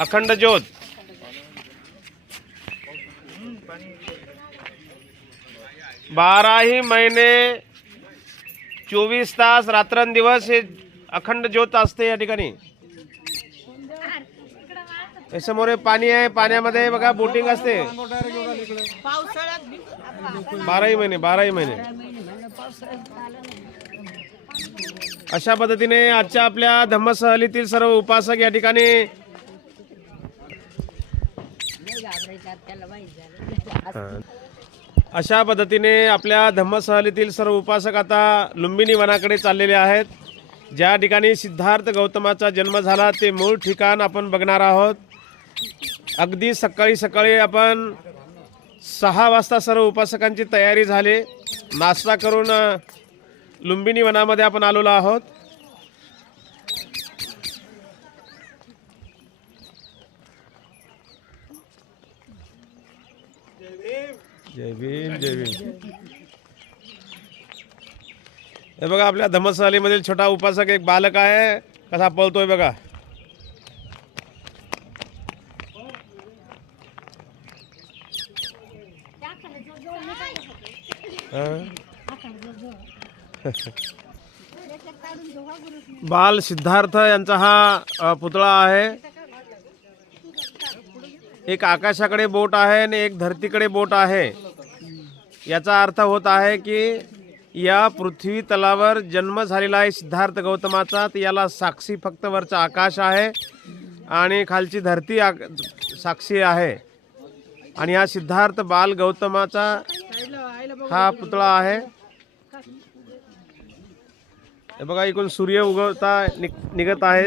अखंड ज्योत। बाराही महिने 24 तास रात्रंदिवस हे अखंड ज्योत असते या ठिकाणी। समोर पाणी आहे, पाण्यामध्ये बघा बोटिंग असते 12ही महिने। अशा पद्धतीने आजच्या आपल्या धम्मसहलीतील सर्व उपासक या ठिकाणी आता लुंबिनी वनाकडे चाललेले आहेत। ज्या ठिकाणी सिद्धार्थ गौतमाचा जन्म झाला ते मूळ ठिकाण आपण बघणार आहोत। अगदी सकाळी आपण 6 वाजता सर्व उपासकांची तयारी झाली, नाश्ता करून लुंबिनी वनामध्ये आपण आलेलो आहोत। जय भीम जय भीम। हे बघा आपल्या धम्मसहलीमधील छोटा उपासक एक बालक आहे, कसा पळतोय बघा। बाल सिद्धार्थ यांचा हा पुतळा आहे। एक आकाशाकडे बोट आहे आणि एक धरतीकडे बोट आहे। याचा अर्थ होत आहे की या पृथ्वी तलावर जन्म झालेला आहे सिद्धार्थ गौतमाचा, तर याला साक्षी फक्त वरचा आकाश आहे आणि खालची धरती साक्षी आहे। आणि हा सिद्धार्थ बाल गौतमाचा हा पुतळा आहे। हे बघा इकडून सूर्य उगवता निघत आहे।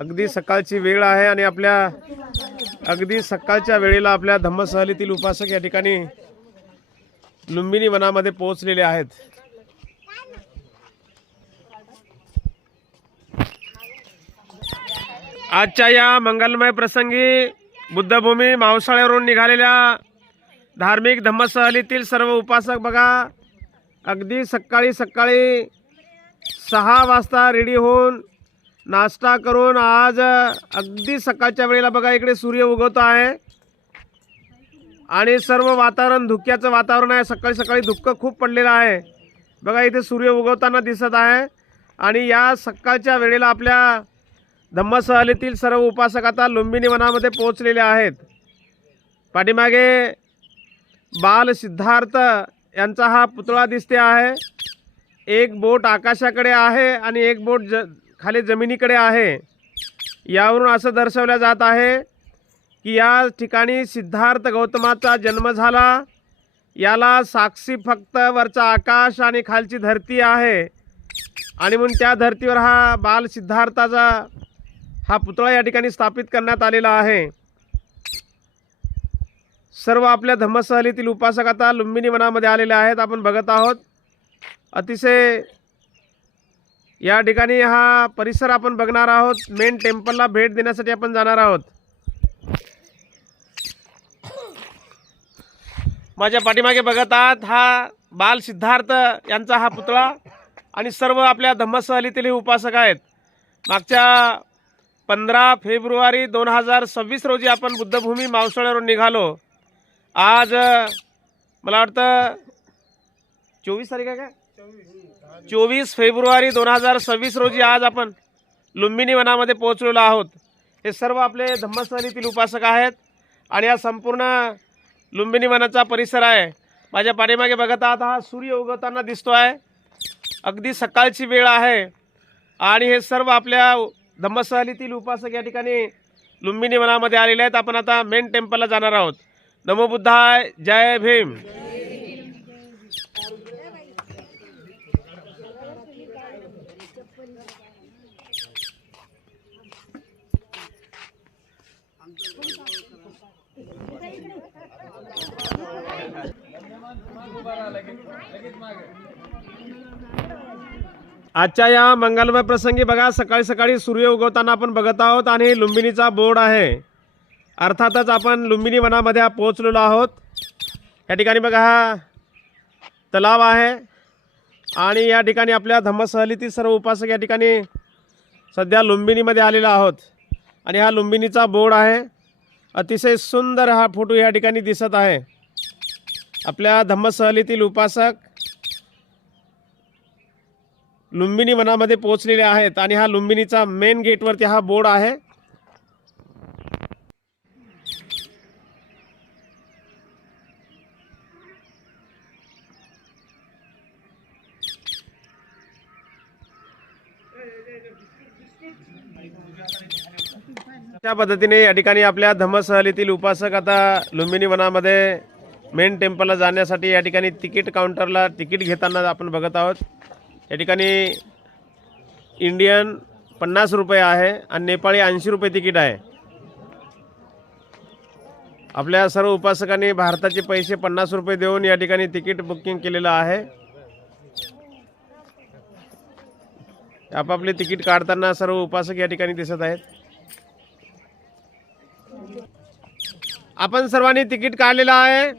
अगदी सकाळची वेळ आहे आणि आपल्या अगदी सकाळच्या वेळेला आपल्या धम्मसहलीतील उपासक या ठिकाणी लुंबिनी वनामध्ये पोहोचलेले आहेत। आजच्या या मंगलमय प्रसंगी बुद्धभूमी मावसाळ्यावरून निघालेल्या धार्मिक धम्मसहलीतील सर्व उपासक बघा अगदी सकाळी 6 वाजता रेडी होऊन नाश्ता करून आज अगदी सकाळच्या वेळेला बघा इकडे सूर्य उगवत आहे आणि सर्व वातावरण धुक्याचं वातावरण आहे। सकाळी धुक्क खूप पडलेलं आहे बघा, इथे सूर्य उगवताना दिसत आहे। आणि या सकाळच्या वेळेला आपल्या धम्मसहलीतील सर्व उपासक आता लुंबिनी वनामध्ये पोहोचलेले आहेत। पाठीमागे बाल सिद्धार्थ यांचा हा पुतळा दिसते आहे। एक बोट आकाशाकडे आहे आणि एक बोट खाली जमिनीकडे आहे। यावरून असं दर्शवलं जात आहे की या ठिकाणी सिद्धार्थ गौतमाचा जन्म झाला। याला साक्षी फक्त वरचा आकाश आणि खालची धरती आहे आणि म्हणून त्या धर्तीवर हा बाल सिद्धार्थाचा हा पुतळा या ठिकाणी स्थापित करण्यात आलेला आहे। सर्व आपल्या धम्मसहलीतील उपासक आता लुंबिनी वनामध्ये आलेले आहेत, आपण बघत आहोत। अतिशय या ठिकाणी हा परिसर आपण बघणार आहोत। मेन टेम्पलला भेट देण्यासाठी आपण जाणार आहोत। माझ्या पाठीमागे बघत आहात हा बाल सिद्धार्थ यांचा हा पुतळा आणि सर्व आपल्या धम्मसहलीतील उपासक आहेत। मागच्या 15 फेब्रुवारी 2026 रोजी आपण बुद्धभूमी मावसाळ्यावरून निघालो। आज मला वाटतं 24 तारीख आहे का, 24 फेब्रुवारी 2026 रोजी आज आपण लुंबिनी वनामध्ये पोहोचलेलो आहोत। हे सर्व आपले धम्मसहलीतील उपासक आहेत आणि हा संपूर्ण लुंबिनी वनाचा परिसर आहे। माझ्या पाठीमागे बघत आहात हा सूर्य उगवताना दिसतो आहे। अगदी सकाळची वेळ आहे आणि हे सर्व आपल्या धम्मसहलीतील उपासक या ठिकाणी लुंबिनी वनामध्ये आलेले आहेत। आपण आता मेन टेम्पलला जाणार आहोत। नमो बुद्धाय, जय भीम। आजच्या या मंगलमय प्रसंगी बघा सकाळी सूर्य उगवताना आपण बघत आहोत आणि लुंबिनीचा बोर्ड आहे। अर्थातच आपण लुंबिनी वनामध्ये पोहोचलेलो आहोत। या ठिकाणी बघा हा तलाव आहे आणि या ठिकाणी आपल्या धम्मसहलीतील सर्व उपासक या ठिकाणी सध्या लुंबिनीमध्ये आलेलो आहोत। आणि हा लुंबिनीचा बोर्ड आहे. अतिशय सुंदर हा फोटो या ठिकाणी दिसत आहे. आपल्या धम्मसहलीतील उपासक लुंबिनी वनामध्ये पोहोचलेले आहेत आणि हा लुंबिनीचा मेन गेटवरती हा बोर्ड आहे. अशा पद्धतीने या ठिकाणी आपल्या धम्मसहलीतील उपासक आता लुंबिनी वनामध्ये मेन टेम्पलला जाण्यासाठी या ठिकाणी तिकीट काउंटरला तिकीट घेताना आपण बघत आहोत. या ठिकाणी इंडियन 50 रुपये आहे आणि नेपाळी 80 रुपये तिकीट आहे. आपल्या सर्व उपासकांनी भारताचे पैसे 50 रुपये देऊन या ठिकाणी तिकीट बुकिंग केलेलं आहे. आपापले तिकीट काढताना सर्व उपासक या ठिकाणी दिसत आहेत. आपण सर्वांनी तिकीट काढलेलं आहे.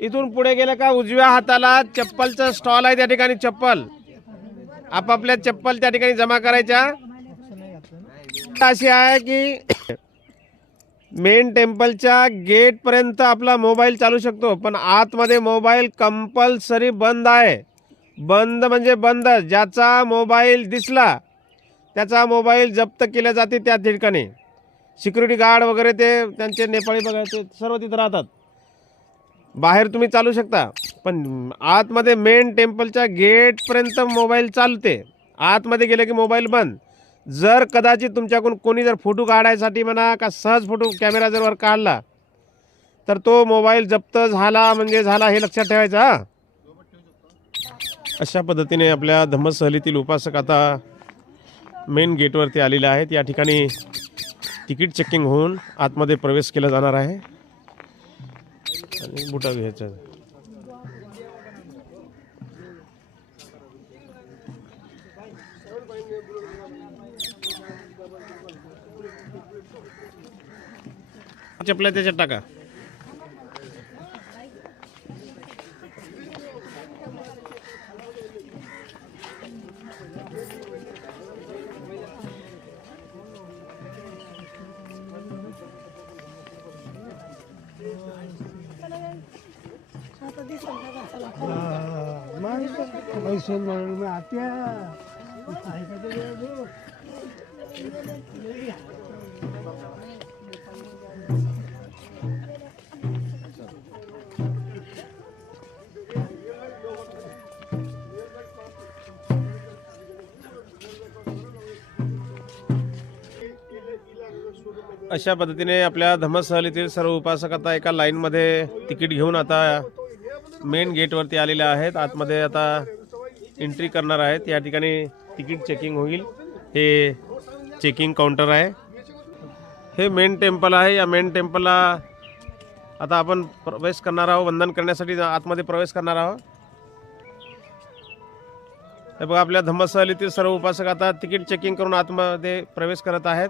इथून पुढे गेलं का उजव्या हाताला चप्पलचं स्टॉल आहे. त्या ठिकाणी चप्पल आपापल्या चप्पल त्या ठिकाणी जमा करायच्या. अशी आहे की मेन टेम्पलच्या गेटपर्यंत आपला मोबाईल चालू शकतो, पण आतमध्ये मोबाईल कंपल्सरी बंद आहे. बंद म्हणजे बंद. ज्याचा मोबाईल दिसला त्याचा मोबाईल जप्त केला जाते. त्या ठिकाणी सिक्युरिटी गार्ड वगैरे ते त्यांचे नेपाळी बघा ते सर्व तिथं राहतात. बाहेर तुम्ही चालू शकता, पण आतमध्ये मेन टेम्पलच्या गेटपर्यंत मोबाईल चालते. आतमध्ये गेले की मोबाईल बंद. जर कदाचित तुमच्याकडून कोणी जर फोटो काढायसाठी म्हणा का सहज फोटो कॅमेरा जर वर काढला तर तो मोबाईल जप्त झाला म्हणजे झाला, हे लक्षात ठेवायचं हा. अशा पद्धतीने आपल्या धम्मसहलीतील उपासक आता मेन गेटवरती आलेले आहेत. या ठिकाणी तिकीट चेकिंग होऊन आतमध्ये प्रवेश केला जाणार आहे. आणि बुटा घ्यायचा. चपल्या त्याच्यात टाका. अशा पद्धतीने आपल्या धम्मसहलीतील सर्व उपासक आता एका लाईनमध्ये तिकीट घेऊन आता मेन गेटवरती आलेले आहेत. आतमध्ये आता एंट्री करणार आहेत. या ठिकाणी तिकीट चेकिंग होईल. हे चेकिंग काउंटर आहे. हे मेन टेम्पल आहे. या मेन टेम्पलला आता आपण प्रवेश करणार आहोत. वंदन करण्यासाठी आतमध्ये प्रवेश करणार आहोत. हे बघा आपल्या धम्मसहलीतील सर्व उपासक आता तिकीट चेकिंग करून आतमध्ये प्रवेश करत आहेत.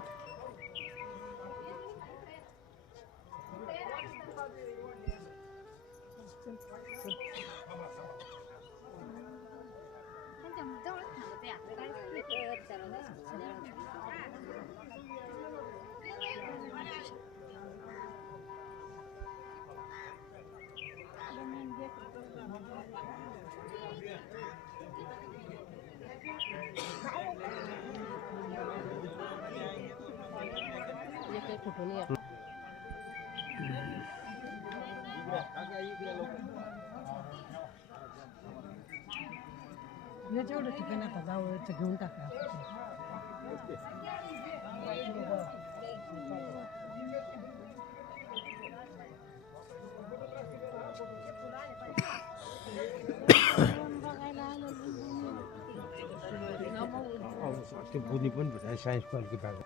जेवढं ठिकाण आता जावं घेऊन टाका. बुनी पनि साइन्स पार्कको बाटो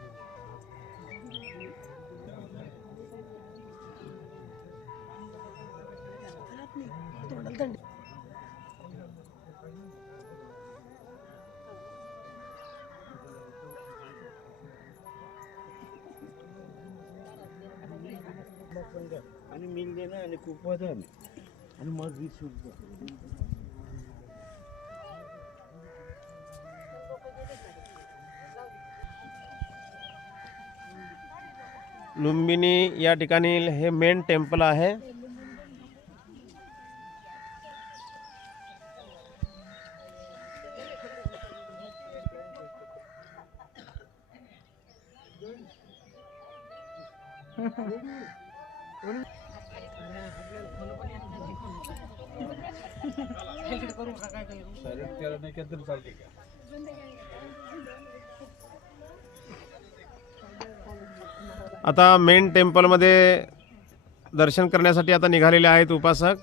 अनि मिल्दैन अनि कुपदन अनि मस्जिद सुक्छ. लुंबिनी या ठिकाणी हे मेन टेम्पल आहे. आता मेन टेम्पलमध्ये दर्शन करण्यासाठी आता निघालेले आहेत उपासक.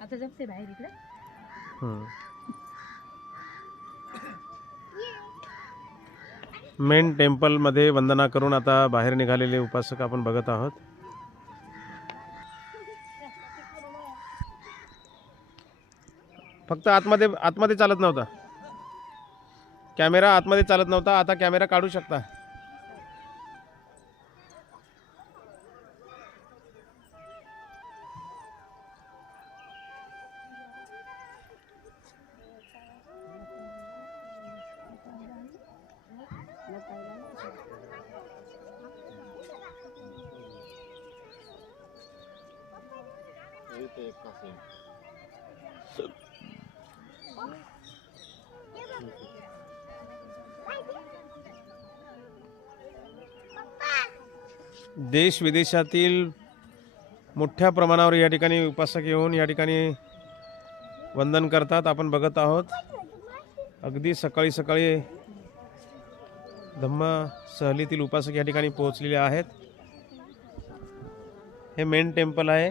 आता जपते बाहेर इकडे. मेन टेम्पलमध्ये वंदना करून आता बाहेर निघालेले उपासक आपण बघत आहोत. फक्त आतमध्ये चालत नव्हता कॅमेरा, आतमध्ये चालत नव्हता. आता कॅमेरा काढू शकता. देश विदेशातील मोठ्या प्रमाणावर या ठिकाणी उपासक येऊन या ठिकाणी वंदन करतात. आपण बघत आहोत. अगदी सकाळी सकाळी धम्म सहलीतील उपासक या ठिकाणी पोहोचलेले आहेत. हे मेन टेम्पल आहे.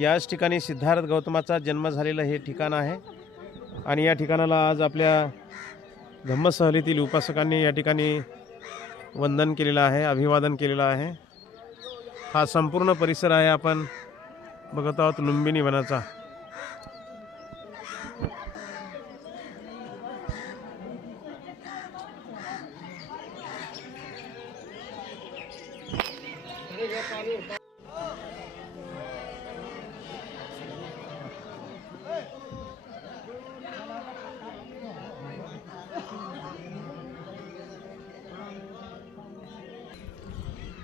याच ठिकाणी सिद्धार्थ गौतमाचा जन्म झालेलं हे ठिकाण आहे. आणि या ठिकाणाला आज आपल्या धम्म सहलीतील उपासकांनी या ठिकाणी वंदन केलेलं आहे, अभिवादन केलेलं आहे. हा संपूर्ण परिसर आहे आपण बघत आहोत लुंबिनी वनाचा.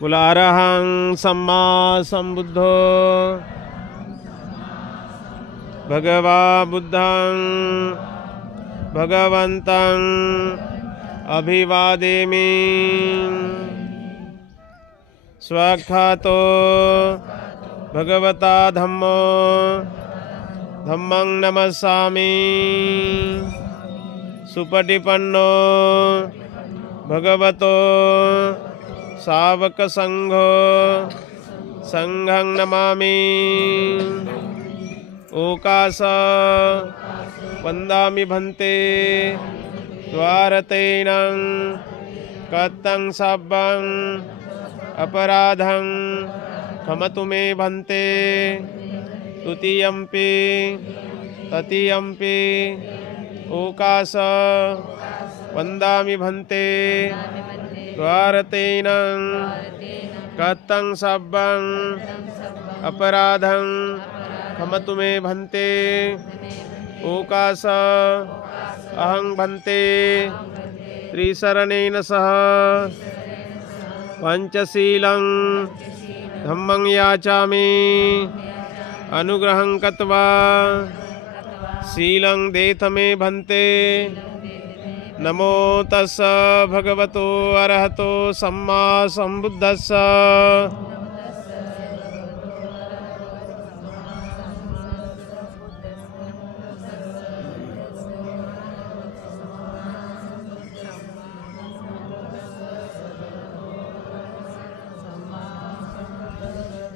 बोला अरहं सम्मा संबुद्धो भगवा बुद्धं भगवन्तं अभिवादेमि. स्वाख्यातो भगवता धम्मो धम्मं नमस्सामि. सुपटिपन्नो भगवतो सावक संघो संघं नमामि. ओकास वंदामि भन्ते द्वारतेन कतं सब्बं अपराधं क्षमतु मे भन्ते. तुतीयम्पि ततीयम्पि ओकास वंदामि भन्ते द्वारतेन कतं सब्बं अपराधं क्षमतु मे भन्ते. ओकास अहं भन्ते त्रिशरणेन सह पंचशीलं धम्मं याचामि. अनुग्रहं कृत्वा शीलं देथ मे भन्ते. नमो तस्स भगवतो अरहतो सम्मा सम्बुद्धस्स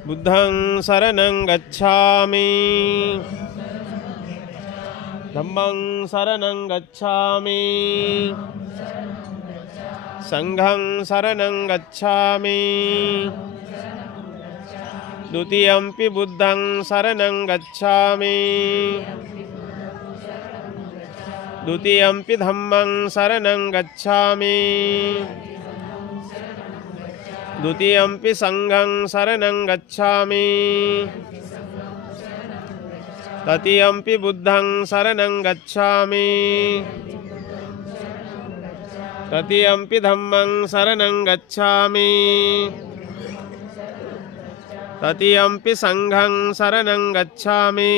बुद्धं शरणं गच्छामि धम्मं शरणं गच्छामि संघं शरणं गच्छामि द्वितीयंपि बुद्धं शरणं गच्छामि द्वितीयंपि धम्मं शरणं गच्छामि द्वितीयंपि संघं शरणं गच्छामि तृतीयंपि बुद्धं शरणं गच्छामि तृतीयंपि धम्मं शरणं गच्छामि तृतीयंपि संघं शरणं गच्छामि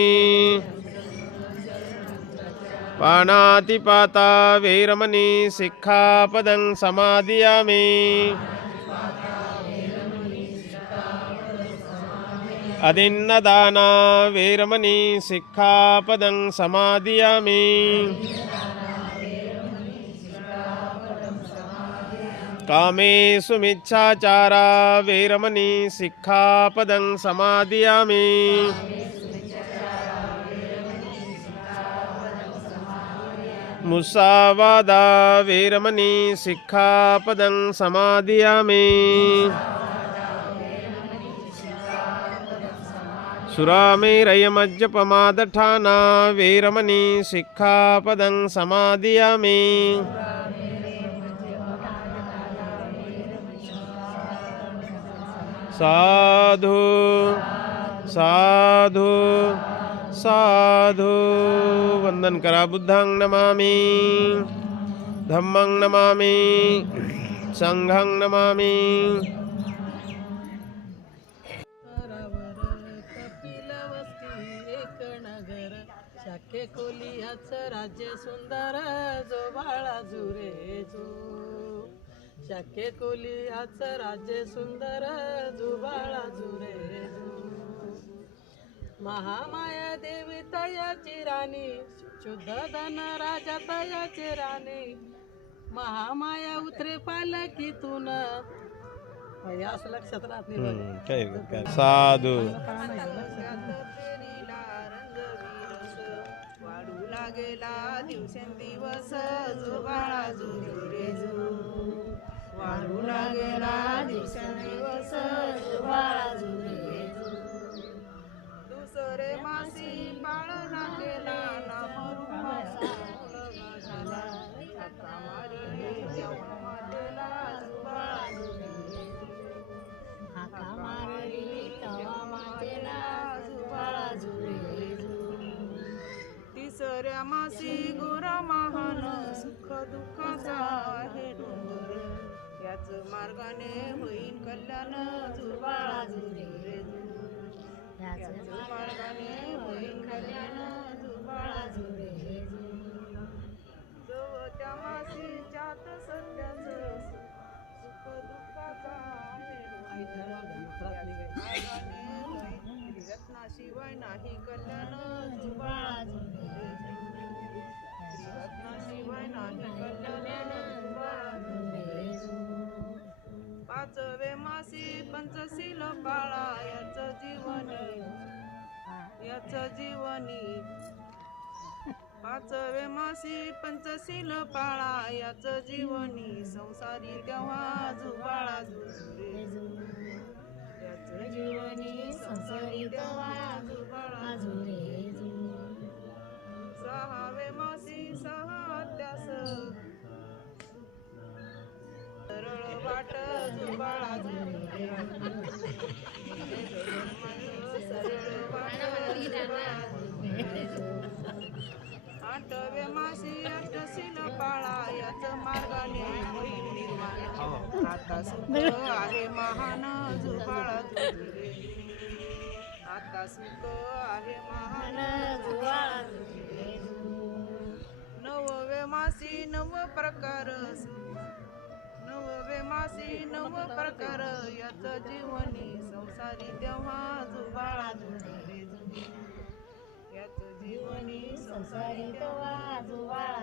पाणातिपाता वेरमणि सिक्खापदं समादियामि अदिन्नदाना वेरमणि सिक्खापदं समादियामि कामेषु मिच्छाचारा वेरमणि सिक्खापदं समादियामि मुसावादा वेरमणि सिक्खापदं समादियामि सुरामेरयमज्जपमादठाना वेरमणि सिक्खापदं समादियामि साधु साधु साधु वंदन करा बुद्धं नमामि धम्मं नमामि संघं नमामि शाखे कोलियाचं राज्य सुंदर जो बाळा जुरे जो शाखे कोलियाचं राज्य सुंदर जो बाळा जुरे जो महामाया देवी तयाची राणी शुद्ध धन राजा तयाची राणी महामाया उतरे पालखीतून हे असं लक्षात राहत नाही साधू वाढू लागेला दिवसेंदिवस जो बाळा जुरे जो वाढू लागेला दिवसेंदिवस जो बाळा जुरे जो दुसरे मासी पाळणा केला नामरूपाचा मुलगा झाला छक्का मारली तेव्हा मातेला जो बाळा जुरे हाका मारली तेव्हा मातेला जो बाळा जुरे तिसऱ्या मासी गोरा महान सुख दुःखाचा आहे डोंगर याच मार्गाने होईल कल्याण जुबाळा जुरे याच मार्गाने होईल कल्याण जुबाळा जुरे जो त्या मासीच्यात सत्याचं सुख दुःखाचा आहे रत्नाशिवाय नाही कल्याण जुबाळा जुरे रत्नाशिवाय नाही कल्याण जुबाळा जुरे पाचवे मासी पंचशील पाळा याच जीवनी पाचवे मासी पंचशील पाळा याच जीवनी संसारी तेव्हा जुबाळा जुरे याच जीवनी संसारी तेव्हा जुबाळा जुरे सहावे मासी सहा अध्यास सरळ वाट जुबाळा जुरे सरळ वाट जुबाळा जुरे आठवे मासी अष्टशील पाळा याच मार्गाने होईल निर्माण आता सुख आहे महान जुबाळा जुरे आता सुख आहे महान जुबाळा जुरे नववे नववे मासी नव प्रकार नववे मासी नव प्रकार याच जीवनी संसारी तेव्हा जुबाळा जुळे याच जीवनी संसारी तेव्हा जुबाळा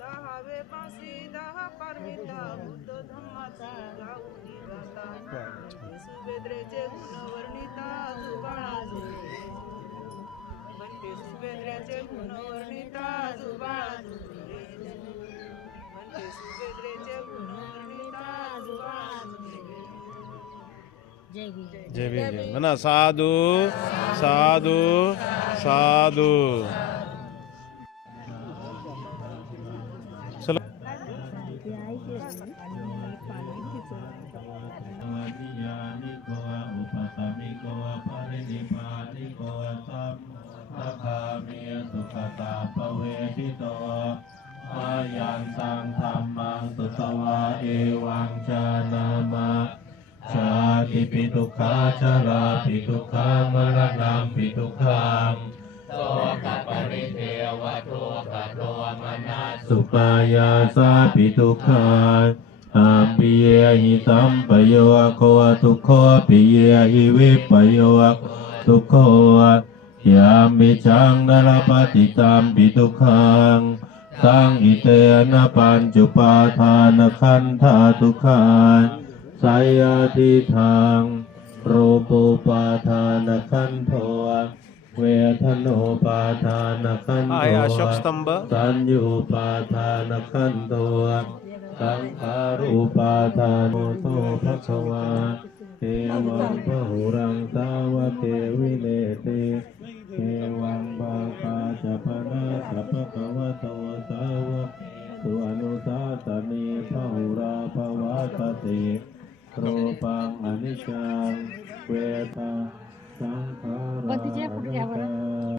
दहावे मासी दहा पारमिता बुद्ध धम्माचा गाऊनी गाता सुभेद्रेचे गुण वर्णिता जुबाळा जुळे म्हणते सुभेद्रेचे गुण वर्णिता जुबाळा जुळे म्हणते सुभेद्रेचे गुण वर्णिता जुबाळा जुळे जय भीम जय म्हणा साधू साधू साधू. चलाอายันตังธัมมังตุตวะเอวังชานามาชาติปิทุกขาชราปิทุกขามรณะปิทุกขังโสกปริเทวทุกขโทมนัสสุปายาสาปิทุกขาอาปิเยหิสัมปโยโคทุกขปิเยหิวิปโยทุกขยามิชังนรปฏิตัมปิทุกขังสังอิเตนะปัญจุปาทานขันธาทุกขังสายาทิทังรูปุปาทานขันโทเวทโนปาทานขัน हा โท आहे अशोक स्तंभ. สัญญูปาทานขันโทสังขารูปาทานโทภควาเทวังพหุรังสาวะเทวิเนติเทวังบาคาจะพนาสัพพะวะโตสาวะสุอนุสาสนีพหุราภวะตติรูปังอนิจจังเวทาสังขารานุ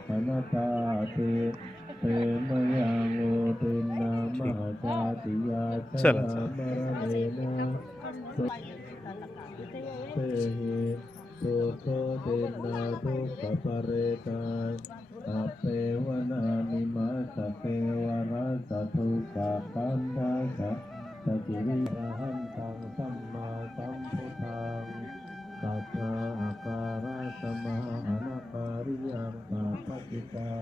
ปานาตาติเตมยังโอตินามหาชาติยาชรามรเณนะเตหิสุโคตินาทุกขปเรตาสัพเพวนานิมาสเทวราสทุกขกันดาสะสติวิหันตังสัมมาสัมพุทธังสัทธาอาการะสมาอนาการิยังปาปติกา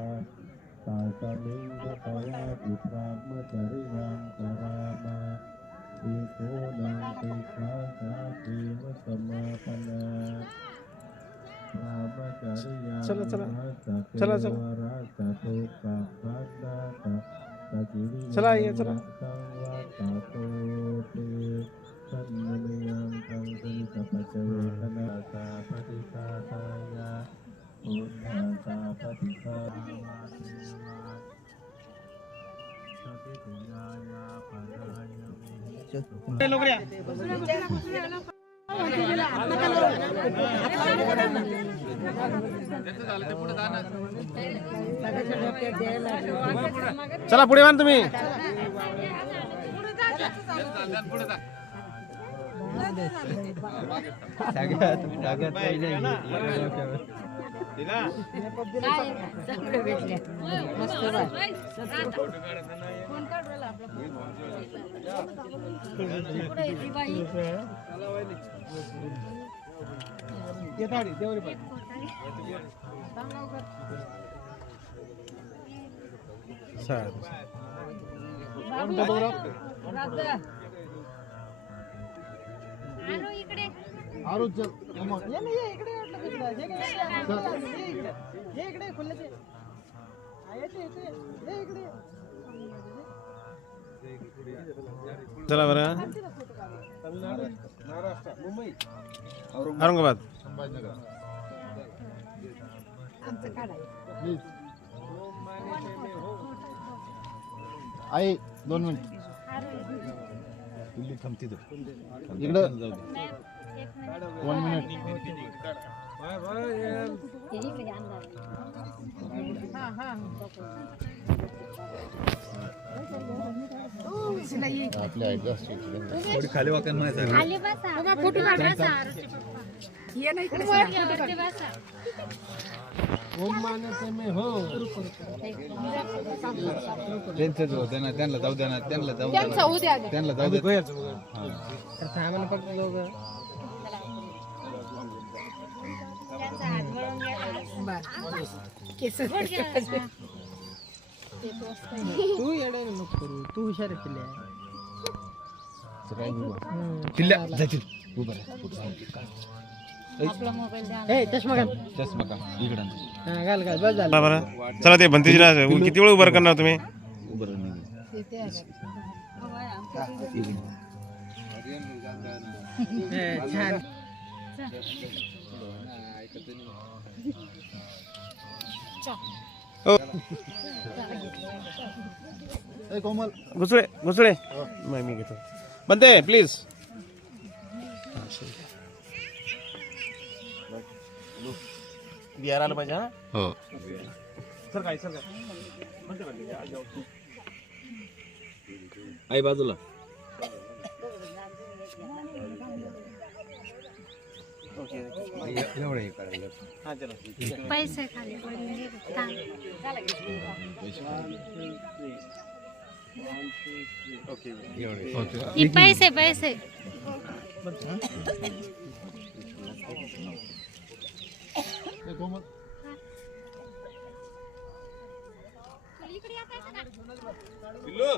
ตาสมิงภะคะวะติพรามจริยังกรามาภิกขุนังภิกขาสาติวัสมาปนาพรามจริยัง चला चला มัสสะเท चला चला วราสทุกขคันดาสะสกิริ चला ये चला สังวัตตโตติสันนิยังทังสนิสัพพะเจเวทนาสาปฏิฆาตายาปุญญาสาปฏิฆาวาเทวาสติตุยายาปะรายามิ लोकऱ्या चला पुढे मान तुम्ही. चला बरं. औरंगाबाद. आई 2 मिनिट इकडं 1 मिनिट आपल्या थोडी खाली वाकण म्हणायचं खाली बसा फोटो काढ बसा ये नाही इकडे बसा त्यांचं जाऊ द्या ना, त्यांना जाऊ द्या ना, त्यांना जाऊ द्या त्यांचा उद्या द्या. त्यांना जाऊ द्या. त्यांचा हात वळून गेला. केस किल्ल्या जातील. उभं राहा. आपला मोबाईल द्या. चष्मा का इकडं बरं चला ते भंतीजीला किती वेळ उभं करणार तुम्ही? उभं राहा. कोमल घुसळे घुसळे नाही मी घेतो बनते प्लीज. बिहार आलं पाहिजे हा हो. सर काय सर काय आई बाजूला. एवढं हे करायला. हा चला पैसे खाली पडून गेले. थांब. एवढे. ही पैसे पैसे कोमल पिल्लू